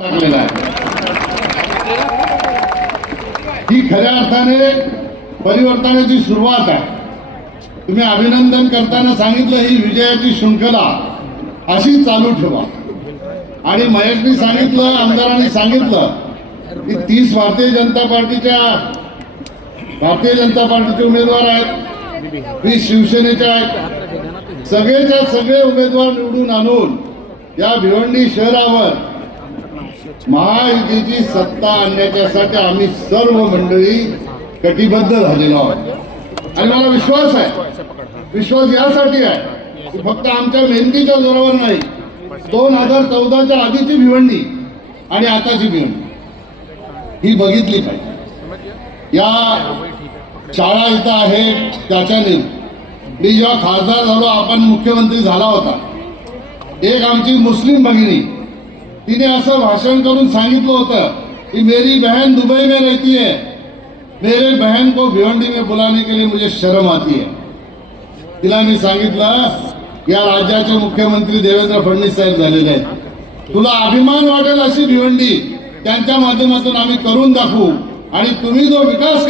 ही खऱ्या अर्थाने परिवर्तनाची सुरुवात आहे। तुम्ही अभिनंदन करताना सांगितलं ही विजयाची शृंखला अशी चालू ठेवा आणि महेशनी सांगितलं, आमदारांनी सांगितलं की 30 भारतीय जनता पार्टीचे उमेदवार आहेत, 20 शिवसेनेचे आहेत, सगळेच्या सगळे उमेदवार निवडून आणून या भिवंडी शहरावर महायुतीची सत्ता आणण्यासाठी आम्ही सर्व मंडळी कटिबद्ध झालेलो आहोत। आणि मला विश्वास यासाठी आहे की फक्त आमच्या मेहनतीच्या जोरावर नाही, 2014च्या आधीची भिवंडी आणि आताची भिवंडी ही बघितली पाहिजे। या शाळा इथं आहेत त्याच्याने मी जेव्हा खासदार झालो, आपण मुख्यमंत्री झाला होता, एक आमची मुस्लिम भगिनी तिने असं भाषण करून सांगितलं होतं कि मेरी बहन दुबई में रहती है, मेरे बहन को भिवंडी में बुलाने के लिए मुझे शर्म आती है। तिला मी सांगितलं या राज्याचे मुख्यमंत्री देवेंद्र फडणवीस साहेब झालेले आहेत, तुला अभिमान वाटेल अशी भिवंडी त्यांच्या माध्यमातून आम्ही करून दाखवू आणि तुम्ही जो विकास